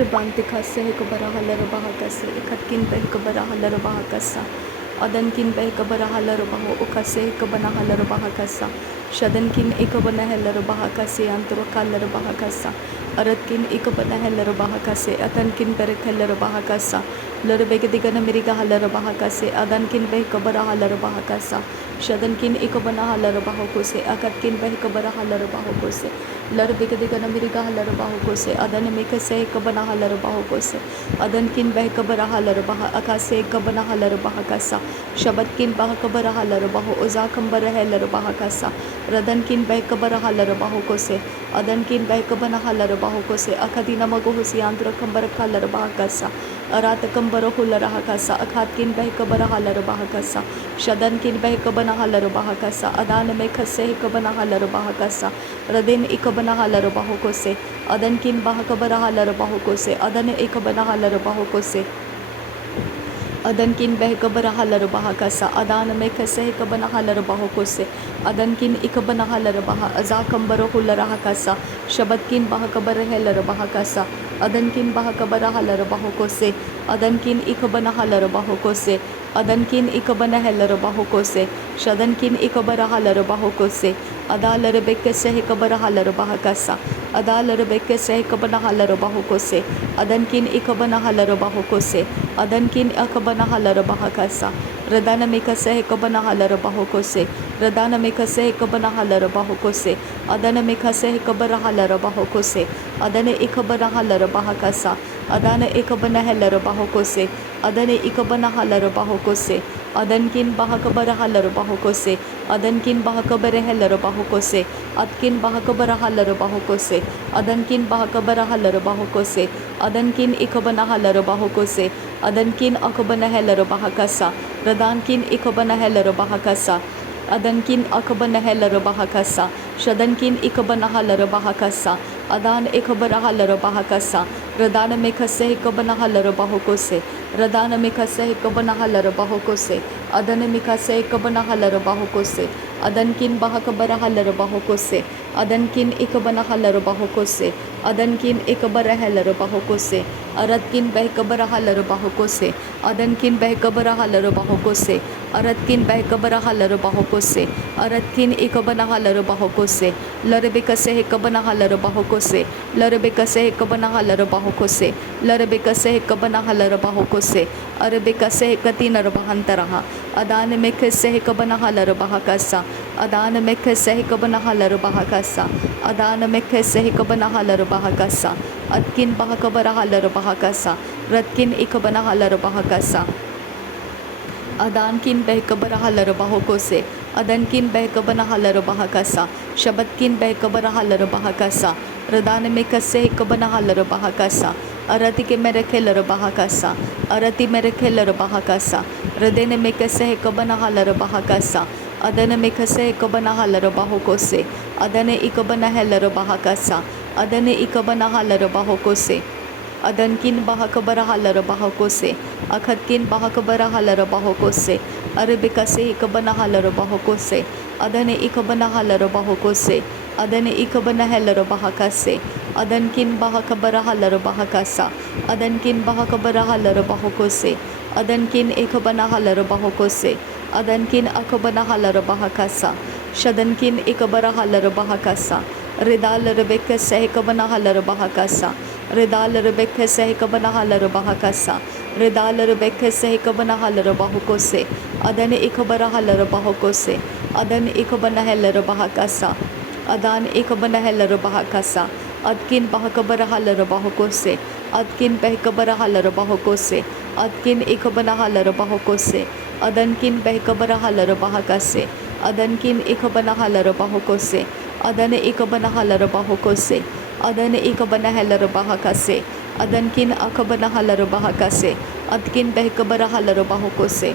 Ribantika Sehikabara Halarabah Kase, Katkin Behikabara Halarabah Kasa, Adankin Behikabara Halarabaho, Ukase Kabana Halarabah Kasa, Shadankin Ikabana Halarabah Kase, Anturakalarabah Kasa, Aratkin Ikabana Halarabah Kase, Atankin Berek Halarabah Kasa, Lurbegadigana Miriga Halarabah Kase, Adankin Behikabara Halarabah Kasa, Shadankin Ikabana Halarabaho Kose, Akatkin Behikabara Halarabaho Kose, Lurbegadigana Miriga Halarabaho Kose, Adanamika Kabana Halarabaho Kose, Adankin Behikabara Halarabaha, Akase Kabana Halarabaha Kasa, Shabatkin Bahakabara Halarabaho, Ozakambara Halarabaha Kasa, Radankin Behikabara Halarabaho Kose, Adankin Behikabana Halarabaho Kose, Akadina Magohusi Andra Kambara Kalarabaha Kasa, Aratakambara Hularaha Kasa, Akatkin Behikabara Halarabaha Kasa, Shadankin Behikabana Halarabaha Kasa, Adanamekase Kabana Halarabaha Kasa, Radin Ikabana Halarabaho Kose, Adankin Bahakabara Halarabaho Kose, Adane Ikabana Halarabaho Kose, Adankin Behikabara Halarabaha Kasa, Adana Mekase Kabana Halarabaho Kose, Adankin Ikabana Halarabaha, Azakambara Hularaha Kasa, Shabatkin Bahakabara Helarabaha Kasa, Adankin Bahakabara Halarabaho Kose, Adankin Ikabana Halarabaho Kose, Adankin Ikabana Helarabaho Kose, Shadankin Ikabara Halarabaho Kose, Adalarabeke Sehikabara Halarabaha Kasa, Adalarabeke Sehikabana Halarabaho Kose, Adankin Ikabana Halarabaho Kose, Adankin Akabana Halarabaha Kasa, Radana Mikase Kabana Halarabaho Kose, Radana Mikase Kabana Halarabaho Kose, Adana Mikase Kabara Halarabaho Kose, Adana Ikabana Halarabaha Kasa, Adana Ikabana Halarabaho Kose, Adana Ikabana Halarabaho Kose, Adankin Bahakabara Halarabaho Kose, Adankin Bahakabara Halarabaho Kose, Atkin Bahakabara Halarabaho Kose, Adankin Bahakabara Halarabaho Kose, Adankin Ikabana Halarabaho Kose, Adankin Akabana Halarabaha Kasa, Radankin Ikabana Halarabaha Kasa, Adankin Akabana Halarabaha Kasa, Shadankin Ikabana Halarabaha Kasa, Adan Ikabara Halarabaha Kasa, Radana Mekase Kabana Halarabaho Kose, Radana Mekase Kabana Halarabaho Kose, Adana Mekase Kabana Halarabaho Kose, Adankin Bahakabara Halarabaho Kose, Adankin Ikabana Halarabaho Kose, Adankin Ikabara Halarabaho Kose, Aratkin Behikabara Halarabaho Kose, Adankin Behikabara Halarabaho Kose, Aratkin Behikabara Halarabaho Kose, Aratkin Ikabana Halarabaho Kose, Larabekase Kabana Halarabaho Kose, Larabekase Kabana Halarabaho Kose, Larabekase Kabana Halarabaho Kose, Arabekase Katina Rabahantaraha, Adana Mekase Kabana Halarabaha Kasa, Adana Mekase Kabana Halarabaha Kasa, Adana Mekase Kabana Halarabaha Kasa, Atkin Bahakabara Halarabaha Kasa, Ratkin Ikabana Halarabaha Kasa, Adankin Behikabara Halarabaho Kose, Adankin Behikabana Halarabaha Kasa, Shabatkin Behikabara Halarabaha Kasa, Radana Mekase Kabana Halarabaha Kasa, Arati Mereke Larabaha Kasa, Arati Mereke Larabaha Kasa, Radene Mekase Kabana Halarabaha Kasa, Adana Mekase Kabana Halarabaho Kose, Adane Ikabana Halarabaha Kasa, Adane Ikabana Halarabaho Kose, Adankin Bahakabara Halarabaho Kose, Akhatkin Bahakabara Halarabaho Kose, Arabikase Ikabana Halarabaho Kose, Adane Ikabana Halarabaho Kose, Adane Ikabana Halarabaha Kase, Adankin Bahakabara Halarabaha Kasa, Adankin Bahakabara Halarabaho Kose, Adankin Ikabana Halarabaho Kose, Adankin Akabana Halarabaha Kasa, Shadankin Ikabara Halarabaha Kasa, Ridal Rebecca Sehikabana Halarabaha Kasa, Ridal Rebecca Sehikabana Halarabaha Kasa, Ridal Rebecca Sehikabana Halarabaho Kose, Adane Ikabara Halarabaho Kose, Adan Ikabana Halarabaha Kasa, Adan Ikabana Halarabaha Kasa, Adkin Bahakabara Halarabaho Kose, Adkin Behikabara Halarabaho Kose, Adkin Ikabana Halarabaho Kose, Adankin Behikabara Halarabaha Kase, Adankin Ikabana Halarabaho Kose, Adane Ikabana Halarabaho Kose, Adane Ikabana Halarabaha Kase, Adankin Akabana Halarabaha Kase, Adkin Behikabara Halarabaho Kose,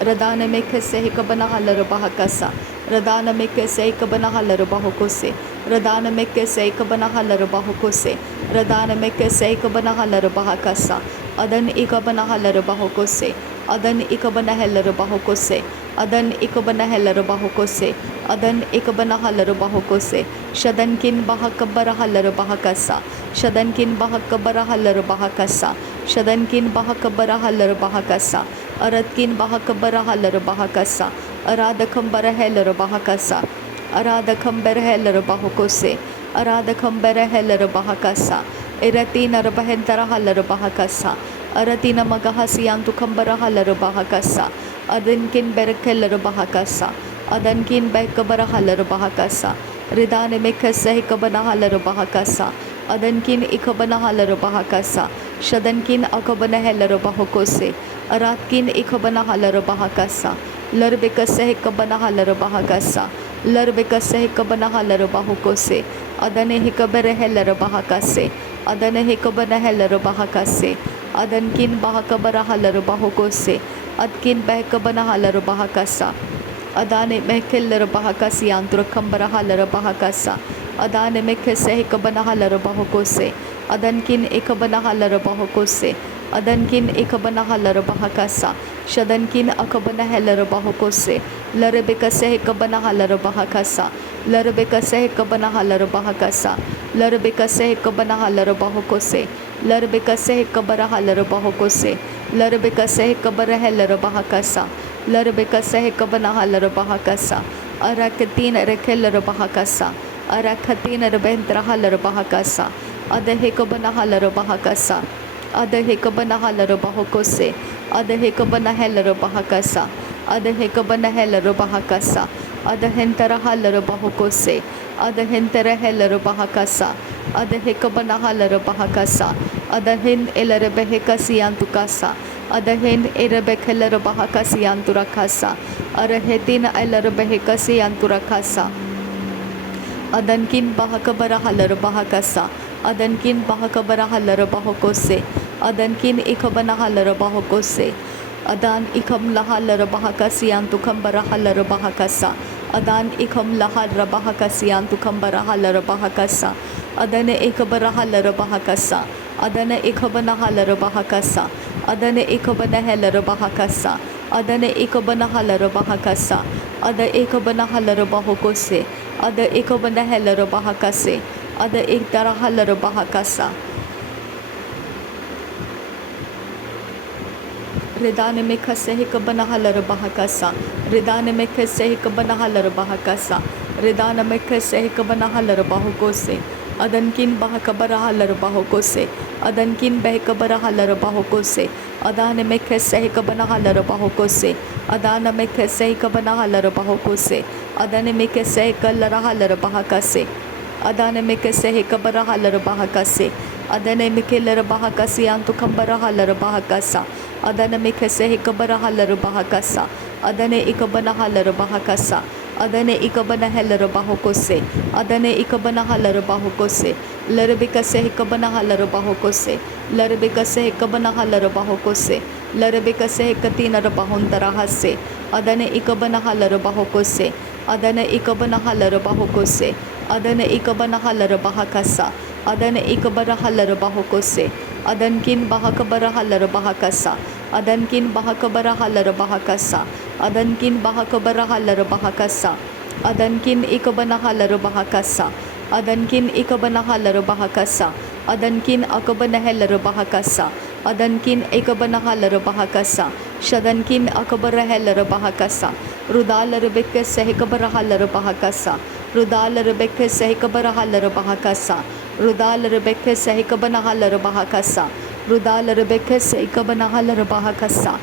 Radana Mekase Hikabana Halarabaha Kasa, Radana Mekase Kabana Halarabaho Kose, Radana Mekase Kabana Halarabaho Kose, Radana Mekase Kabana Halarabaha Kasa, Adan Ikabana Halarabaho Kose, adan ikabana heller bahokose, adan ikabana heller bahokose, adan ikabana haller bahokose, shadankin bahakabara haller bahakasa, shadankin bahakabara haller bahakasa, shadankin bahakabara haller bahakasa, aratkin bahakabara haller bahakasa, aradakambara heller bahakasa, aradakambara heller bahokose, aradakambara heller bahakasa, iratina rabahentara haller bahakasa, aratina magahasiyantu kambara haller bahakasa, adankin berekeller bahakasa, adankin bekabara haller bahakasa, ridane mekasa hikabana haller bahakasa, adankin ikabana haller bahakasa, shadankin akabana heller bahokose, aratkin ikabana haller bahakasa, larbekasa hikabana haller bahakasa, larbekasa hikabana haller bahokose, adane hikabere heller bahakase, adane hikabana heller bahakase, adankin bahakabara haller bahokose, adkin behkabana haller bahakasa, adane mekeller bahakasi antur kambara haller bahakasa, adane mekese hikabana haller bahokose, adankin ikabana haller bahokose, adankin ikabana haller bahakasa, shadankin akabana heller bahokose, larbekase hikabana haller bahakasa, larbekase hikabana haller bahakasa, larbekase hikabana haller bahokose, larbekase hikabara haller bahokose, larbekase hikabara heller bahakasa, larbekase hikabana haller bahakasa, arakatin rekeller bahakasa, arakatin rebentra haller bahakasa, adahikabana haller bahakasa, adahikabana haller bahokose, adahikabana heller bahakasa, adahikabana heller bahakasa, adahentara haller bahokose, adahentara heller bahakasa, adahikabana haller bahakasa, adahin elerebehekasi antukasa, adahin erebekeller bahakasi anturakasa, arahetina elerebehekasi anturakasa, adankin bahakabara haller bahakasa, adankin bahakabara haller bahokose, adankin ikabana haller bahokose, adan ikam lahaller bahakasi antukambara haller bahakasa, adan ikam lahar bahakasi antukambara haller bahakasa, adane ikabara haller bahakasa, adane ikabana haller bahakasa, adane ikabana heller bahakasa, adane ikabana haller bahakasa, ada ikabana haller bahokose, ada ikabana heller bahakase, ada iktara haller bahakasa, ridane mekase hikabana haller bahakasa, ridane mekase hikabana haller bahakasa, ridane mekase hikabana haller bahokose, adankin bahakabara haller bahokose, adankin behkabara haller bahokose, adane mekase hikabana haller bahokose, adana mekase hikabana haller bahokose, adane mekase hikaller haller bahakase, adane mekase hikabara haller bahakase, adane mekeller bahakasi antukambara haller bahakasa, adane mekase hikabara haller bahakasa, adane ikabana haller bahakasa, adane ikabana heller bahokose, adane ikabana haller bahokose, larbekase hikabana haller bahokose, larbekase hikabana haller bahokose, larbekase hikatina bahondara hase, adane ikabana haller bahokose, adane ikabana haller bahokose, adane ikabana haller bahakasa, adane ikabara haller bahokose, adankin bahakabara haller bahakasa, adankin bahakabara haller bahakasa, adankin bahakabara haller bahakasa, adankin ikabana haller bahakasa, adankin ikabana haller bahakasa, adankin akabana heller bahakasa, adankin ikabana haller bahakasa, shadankin akabara heller bahakasa, rudalar bekke sehikabara haller bahakasa, rudalar bekke sehikabara haller bahakasa, rudalar bekke sehikabana haller bahakasa, rudalar bekke sehikabana haller bahakasa,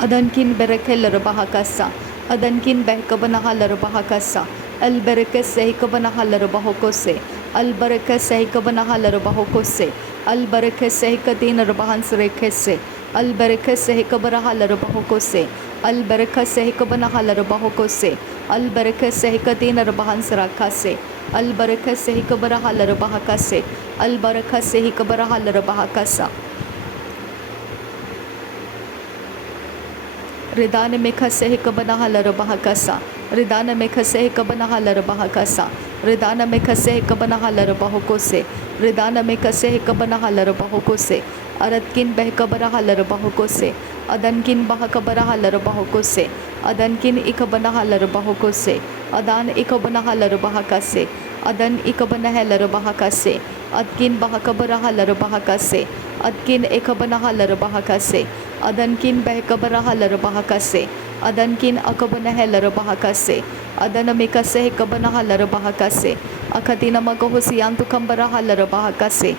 adankin berekeller bahakasa, adankin behkabana haller bahakasa, albereke sehikabana haller bahokose, albereke sehikabana haller bahokose, albereke sehikatina bahansrekese, albereke sehikabara haller bahokose, albereke sehikabana haller bahokose, albereke sehikatina bahansrakase, albereke sehikabara haller bahakase, albereke sehikabara haller bahakasa, ridane mekase hikabana haller bahakasa, ridane mekase hikabana haller bahakasa, ridane mekase hikabana haller bahokose, ridane mekase hikabana haller bahokose, aratkin behkabara haller bahokose, Adankin bahakabarahal bahokose. Adankin ikabanahal bahokose. Adan ikabanahal bahakase. Adan ikabanahal bahakase. Adkin bahakabarahal bahakase. Adkin ikabanahal bahakase. Adankin bahakabarahal bahakase. Adankin akabanahal bahakase. Adanamikase kabanahal bahakase. Akatina magahusiyantu kambarahal bahakase.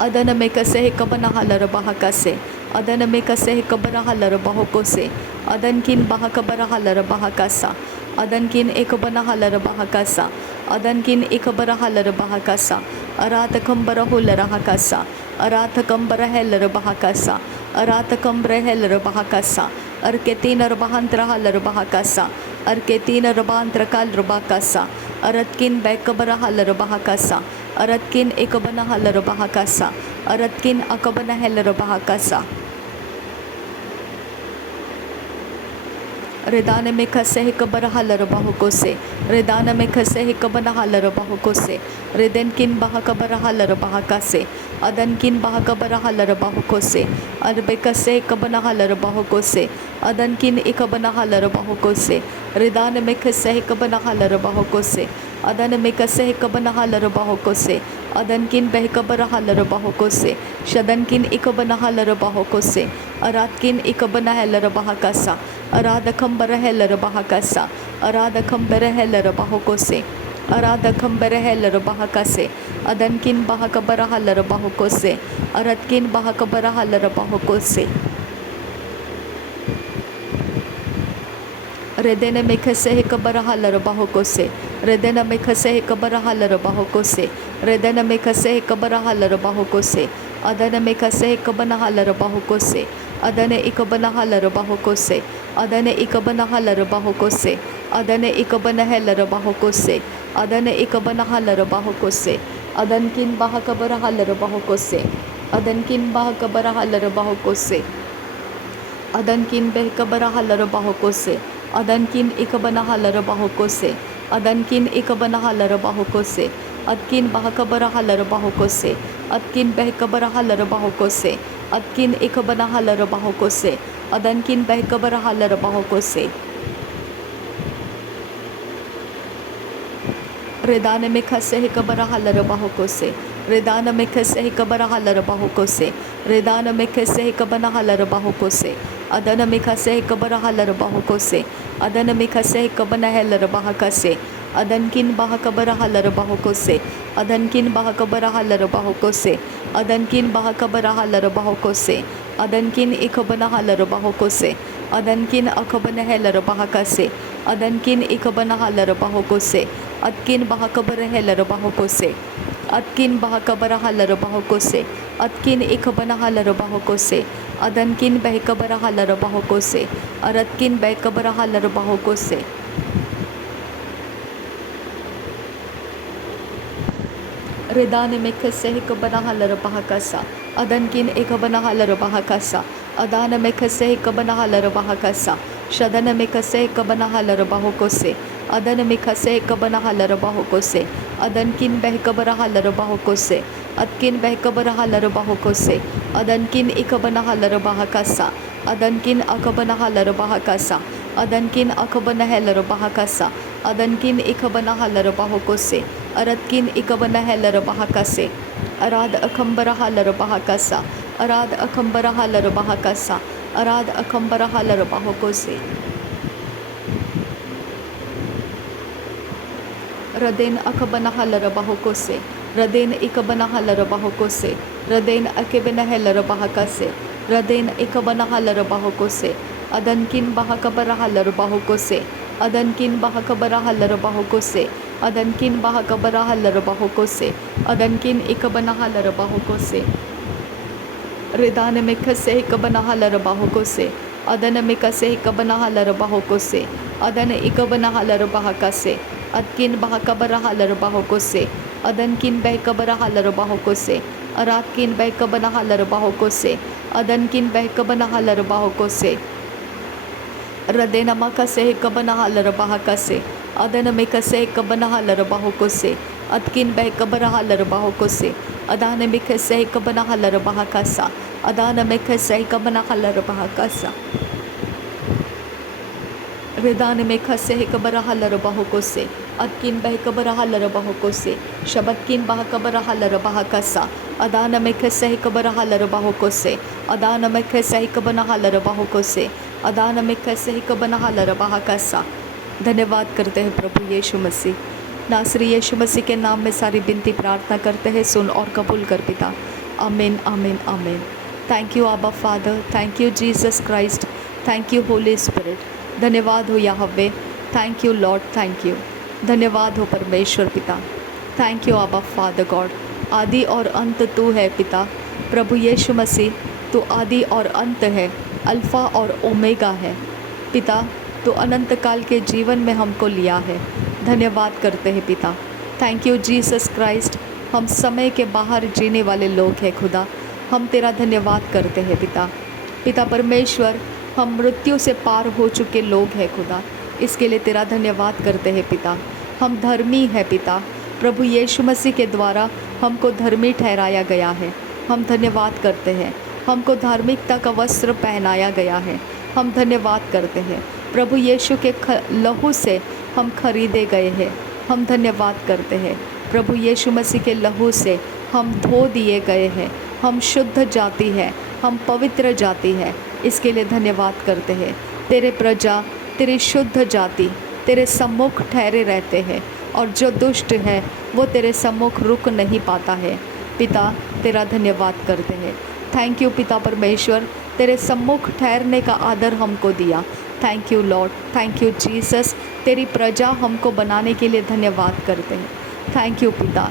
Adanamikase kabanahal bahakase. Adanamikase kabanahal bahokose. Adankin bahakabarahal bahakasa. Adankin ekabanahal bahakasa. Adankin ekabarahal bahakasa. Aratakambarahull rahakasa. Aratakambaraheller bahakasa. Aratakambaraheller bahakasa. Arketina rabahantrahal bahakasa. Arketina rabantrakal rabakasa. Aratkin bekabarahal bahakasa. Aratkin ekabanahal bahakasa. Aratkin akabanahel bahakasa. Redana में खसे है cover huller बाहुको से रेदाना में खसे है Cubbon huller बाहुको से रेदन किन बाह कबर हलर बाहका से अदन किन बाह कबर हलर बाहुको से अरबे कसे कबन हलर बाहुको से अदन किन इकबन हलर बाहुको से रेदान में खसे है कबन हलर बाहुको से अदन में कसे है कबन हलर बाहुको से अदन किन बह कबर हलर बाहुको से शदन किन इकबन हलर बाहुको से अरात किन इकबन हलर बाहका सा Aradakam baraheller bahakasa, Aradakam bereheller bahokose, Aradakam bereheller bahakase, Adankin bahakabarahaller bahokose, Aratkin bahakabarahaller bahokose. Redena mekase kabarahaller bahokose, Redena mekase kabarahaller bahokose, Redena mekase kabarahaller bahokose, Adana mekase kabanahaller bahokose. Adane ikabanahal bahokose. Adane ikabanahal bahokose. Adane ikabanahal bahokose. Adane ikabanahal bahokose. Adankin bahakabarahal bahokose. Adankin bahakabarahal bahokose. Adankin behkabarahal bahokose. Adankin ikabanahal bahokose. Adankin ikabanahal bahokose. Adkin bahakabarahal bahokose. Adkin behkabarahal bahokose. Adkin ikabanahal bahokose. Adankin behkabarahal bahokose. Redana में खसे है कबरहल bahokose. Redana में खसे है कबरहल bahokose. Redana में खसे है कबनहल bahokose. Adana में खसे है कबरहल bahokose. Adana में खसे है कबनहल bahakase. Adankin bahakabarahal bahokose. Adankin bahakabarahal bahokose. Adankin bahakabarahal bahokose. Adankin ikabanahal bahokose. Adankin akabanahal bahakase. Adankin ikabanahal bahokose. Adkin bahakabarahal bahokose. Adkin bahakabarahal bahokose. Adkin ikabanahal bahokose. Adankin bahakabarahal bahokose. Aratkin bahakabarahal bahokose. Redane में खसे है कबनहल bahakasa. Adankin ikabanahal bahakasa. Adana में खसे है कबनहल bahakasa. Shadana में खसे है कबनहल bahokose. Adana में खसे है कबनहल bahokose. Adankin behkabarahal bahokose. Adkin behkabarahal bahokose. Adankin ikabanahal bahakasa. Adankin akabanahal bahakasa. Adankin akabanahal bahakasa. Adankin ikabanahal bahokose. Aratkin ikabanahal bahakase. Arad akambarahal bahakasa. Arad akambarahal bahakasa. Arad akambarahal bahokose. Raden akabanahal bahokose. Raden ikabanahal bahokose. Raden akebanahal bahakase. Raden ikabanahal bahokose. Adankin bahakabarahal bahokose. Adankin bahakabarahal bahokose. Adankin bahakabarahal bahokose. Adankin ikabanahal bahokose. Redana में खसे है कबनहल bahokose. Adana में खसे है कबनहल bahokose. Adana ikabanahal bahakase. Adkin bahakabarahal bahokose. Adankin behkabarahal bahokose. Aratkin behkabanahal bahokose. Adankin behkabanahal bahokose. Radena makase है कबनहल bahakase. Adana में खसे है कबनहल bahokose. Adkin behkabarahal bahokose. Adana mikase kabana halara bahakasa. Adana mikase kabana halara bahakasa. Redane में खसे है कबरा huller बहुको से अदकिन बह कबरा huller बहुको से शबदकिन बह कबरा हलर बह कसा अदान में खसे है कबरा हलर बहुको से अदान में खसे है कबना हलर बहुको से अदान में खसे है कबना हलर बह कसा। धन्यवाद करते हैं प्रभु यीशु मसीह। नासरी यीशु मसीह के नाम में सारी विनती प्रार्थना करते हैं, सुन और कबूल कर पिता। आमीन आमीन आमीन। थैंक यू आबा father, thank you Jesus Christ, thank you Holi spirit. धन्यवाद हो Yahweh, thank you Lord, thank you. धन्यवाद हो परमेश्वर पिता, थैंक यू आबा फादर गॉड। आदि और अंत तू है पिता। प्रभु यीशु मसीह तू आदि और अंत है, अल्फ़ा और ओमेगा है पिता। तो अनंत काल के जीवन में हमको लिया है। धन्यवाद करते हैं पिता। Thank you Jesus Christ. हम समय के बाहर जीने वाले लोग हैं खुदा, हम तेरा धन्यवाद करते हैं पिता। पिता परमेश्वर, हम मृत्यु से पार हो चुके लोग हैं खुदा, इसके लिए तेरा धन्यवाद करते हैं पिता। हम धर्मी है पिता, प्रभु यीशु मसीह के द्वारा हमको धर्मी ठहराया गया है। हम धन्यवाद करते हैं, हमको धार्मिकता का वस्त्र पहनाया गया है। हम धन्यवाद करते हैं, प्रभु यीशु के लहू से हम खरीदे गए हैं। हम धन्यवाद करते हैं, प्रभु यीशु मसीह के लहू से हम धो दिए गए हैं। हम शुद्ध जाति है, हम पवित्र जाति है, इसके लिए धन्यवाद करते हैं। तेरे प्रजा, तेरी शुद्ध जाति तेरे सम्मुख ठहरे रहते हैं, और जो दुष्ट है वो तेरे सम्मुख रुक नहीं पाता है। पिता तेरा धन्यवाद करते हैं। थैंक यू पिता परमेश्वर, तेरे सम्मुख ठहरने का आदर हमको दिया। Thank you Lord, thank you Jesus. तेरी प्रजा हमको बनाने के लिए धन्यवाद करते हैं। थैंक यू पिता,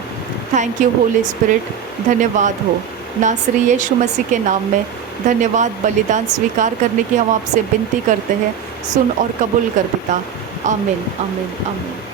थैंक यू होली स्पिरिट। धन्यवाद हो नासरी यीशु मसीह के नाम में। धन्यवाद। बलिदान स्वीकार करने की हम आपसे विनती करते हैं, सुन और कबूल कर पिता। आमीन आमीन आमीन।